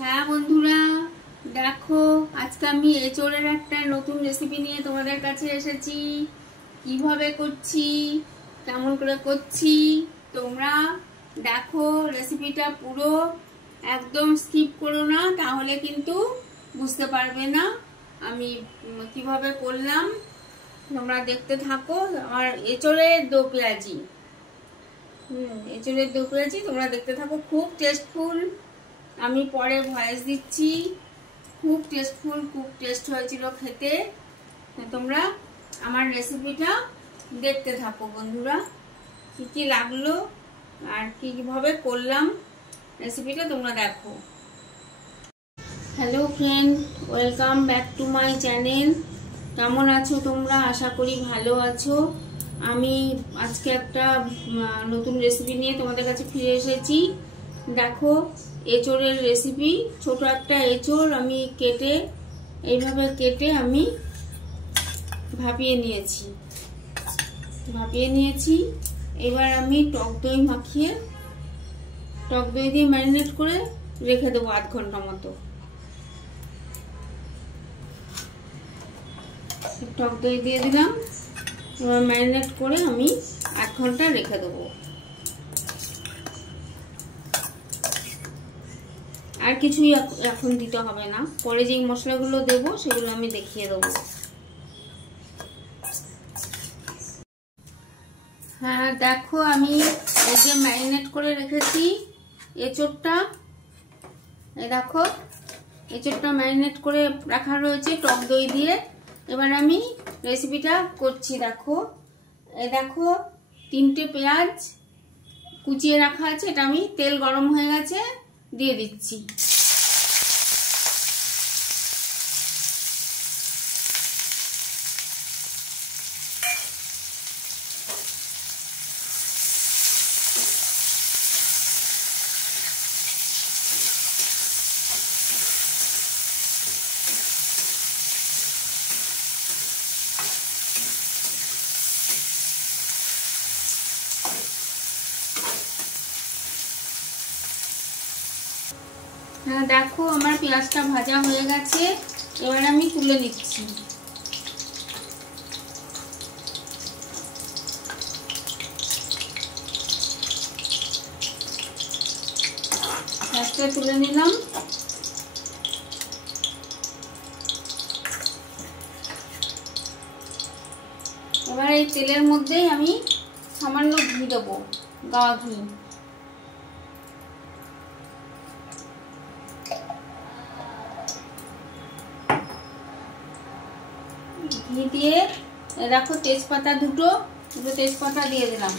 হ্যাঁ বন্ধুরা, দেখো আজকে আমি এঁচোড়ের একটা নতুন রেসিপি নিয়ে তোমাদের কাছে এসেছি। কিভাবে করছি, কেমন করে করছি তোমরা দেখো। রেসিপিটা পুরো একদম স্কিপ করো না, তাহলে কিন্তু বুঝতে পারবে না আমি কিভাবে করলাম। তোমরা দেখতে থাকো। আমার এঁচোড়ের দো পেঁয়াজি, এঁচোড়ের দো পেঁয়াজি তোমরা দেখতে থাকো। খুব টেস্টফুল, আমি পরে ভয়েস দিচ্ছি। খুব টেস্টফুল, খুব টেস্ট হয়েছিল খেতে। তোমরা আমার রেসিপিটা দেখতে থাকো বন্ধুরা, কি কি লাগলো আর কিভাবে করলাম রেসিপিটা তোমরা দেখো। Hello friend, welcome back to my channel. কেমন আছো তোমরা? আশা করি ভালো আছো। আমি আজকে একটা নতুন রেসিপি নিয়ে তোমাদের কাছে ফিরে এসেছি। দেখো, এঁচোড়ের রেসিপি। ছোট একটা এঁচোড় আমি এইভাবে কেটে আমি ভাপিয়ে নিয়েছি। এবার আমি টক দই দিয়ে ম্যারিনেট করে রেখে দেবো আধ ঘন্টা মতো। টক দই দিয়ে দিলাম, এবার ম্যারিনেট করে আমি আধ ঘন্টা রেখে দেবো। আর কিছুই এখন দিতে হবে না, পরে যে মশলাগুলো দেবো সেগুলো আমি দেখিয়ে দেবো। হ্যাঁ দেখো, আমি এই যে ম্যারিনেট করে রেখেছি এঁচোড়টা, এই দেখো এঁচোড়টা ম্যারিনেট করে রাখা রয়েছে টক দই দিয়ে। এবার আমি রেসিপিটা করছি। দেখো, এই দেখো 3টে পেঁয়াজ কুচিয়ে রাখা আছে, এটা আমি তেল গরম হয়ে গেছে দিয়ে দিচ্ছি। হ্যাঁ দেখো, আমার পেঁয়াজটা ভাজা হয়ে গেছে, এবার আমি তুলে নিচ্ছি। পেঁয়াজটা তুলে নিলাম। এবার এই তেলের মধ্যেই আমি সামান্য ঘি দেবো, গাওয়া ঘি। ঘি দিয়ে দেখো তেজপাতা দুটো তেজপাতা দিয়ে দিলাম।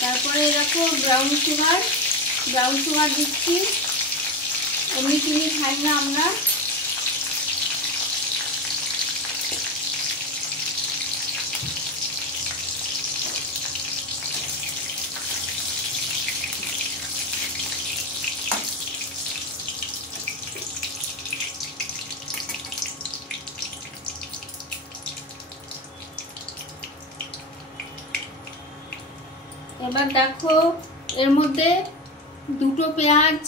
তারপরে দেখো ব্রাউন সুগার দিচ্ছি। এমনি চিনি খাই না আমরা। এবার দেখো, এর মধ্যে 2টো পেঁয়াজ,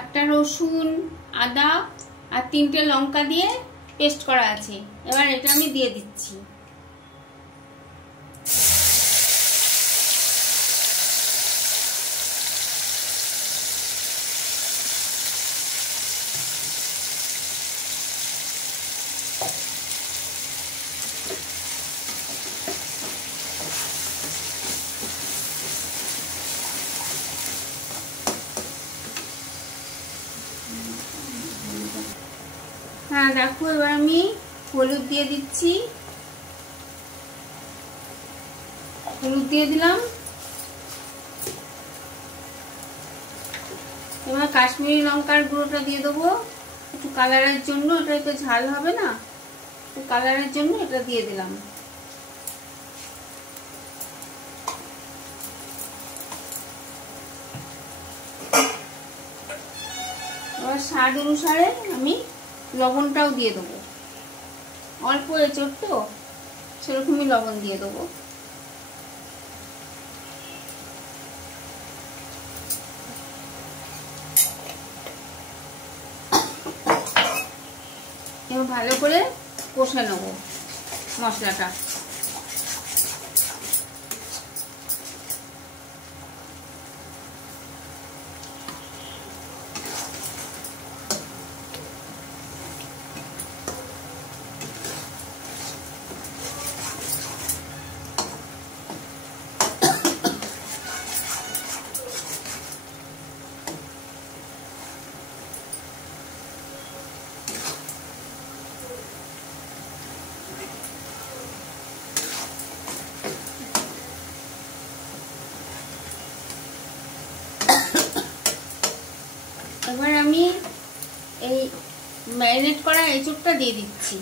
একটা রসুন, আদা আর 3টে লঙ্কা দিয়ে পেস্ট করা আছে। এবার এটা আমি দিয়ে দিচ্ছি। হ্যাঁ দেখো, এবার আমি হলুদ দিয়ে দিচ্ছি। হলুদ দিয়ে দিলাম। এবার কাশ্মীরি লঙ্কার গুঁড়োটা দিয়ে দেবো একটু কালারের জন্য। এটা তো ঝাল হবে না, তো কালারের জন্য এটা দিয়ে দিলাম। এবার স্বাদ অনুসারে আমি লবণটাও দিয়ে দেবো। অল্প এঁচোড় তো, সেরকমই লবণ দিয়ে দেবো। ভালো করে কষে নেব মশলাটা। এবার আমি এই ম্যারিনেট করা এঁচোড়টা দিয়ে দিচ্ছি।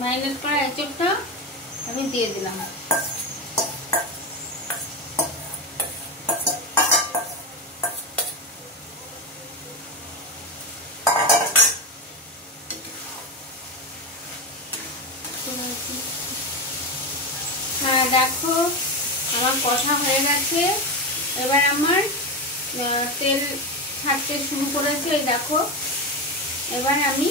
ম্যারিনেট করা এঁচোড়টা আমি দিয়ে দিলাম। হ্যাঁ দেখো আমার কষা হয়ে গেছে। এবার আমার তেল ছাড়তে শুরু করেছে, এই দেখো। এবার আমি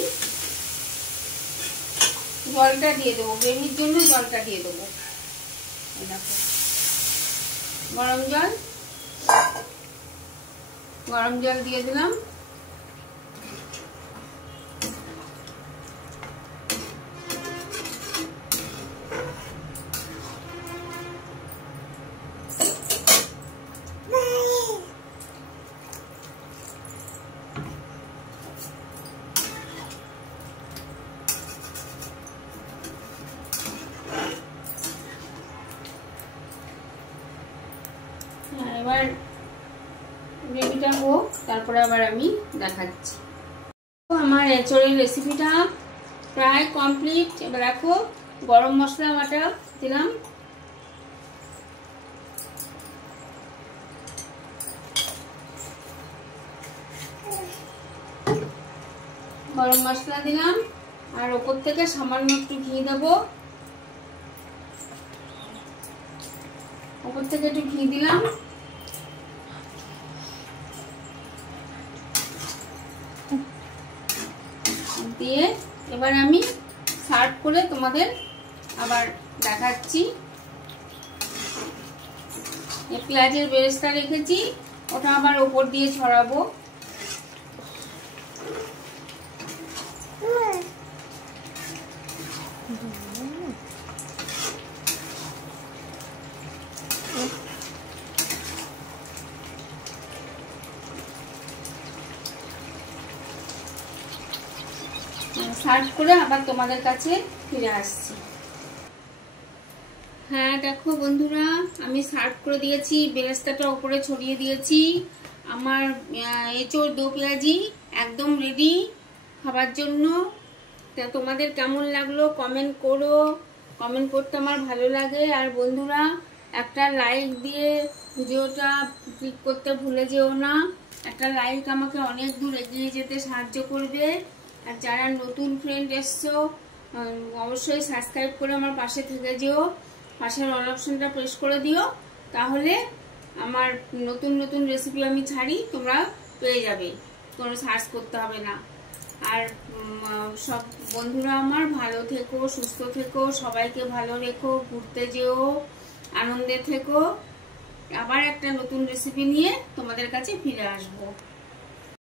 জলটা দিয়ে দেবো, গ্রেভির জন্য জলটা দিয়ে দেবো। এই দেখো গরম জল দিয়ে দিলাম। এবার গ্রেভিটা হোক, তারপরে আবার আমি দেখাচ্ছি। আমার এঁচোড়ের রেসিপিটা প্রায় কমপ্লিট। এবার দেখো গরম মশলা বাটা দিলাম, গরম মশলা দিলাম, আর ওপর থেকে সামান্য একটু ঘি দেবো। ওপর থেকে একটু ঘি দিলাম, দিয়ে এবার আমি সার্ভ করে তোমাদের আবার দেখাচ্ছি। পেঁয়াজের বেরেস্তা রেখেছি, ওটা আবার ওপর দিয়ে ছড়াবো। সার্ভ করে আবার তোমাদের কাছে ফিরে আসছি। হ্যাঁ দেখো বন্ধুরা, আমি সার্ভ করে দিয়েছি, বেরেস্তাটা উপরে ছড়িয়ে দিয়েছি। আমার এঁচোড় দো পেঁয়াজি একদম রেডি খাবার জন্য। তা তোমাদের কেমন লাগলো কমেন্ট করো, কমেন্ট করতে আমার ভালো লাগে। আর বন্ধুরা একটা লাইক দিয়ে ভিডিওটা ক্লিক করতে ভুলে যেও না। একটা লাইক আমাকে অনেক দূর এগিয়ে যেতে সাহায্য করবে। আর যারা নতুন ফ্রেন্ড এসছো অবশ্যই সাবস্ক্রাইব করে আমার পাশে থেকে যেও, পাশের অল অপশনটা প্রেস করে দিও, তাহলে আমার নতুন নতুন রেসিপি আমি ছাড়ি তোমরা পেয়ে যাবে, কোনো সার্চ করতে হবে না। আর সব বন্ধুরা আমার ভালো থেকো, সুস্থ থেকো, সবাইকে ভালো রেখো, ঘুরতে যেও, আনন্দে থেকো। আবার একটা নতুন রেসিপি নিয়ে তোমাদের কাছে ফিরে আসবো।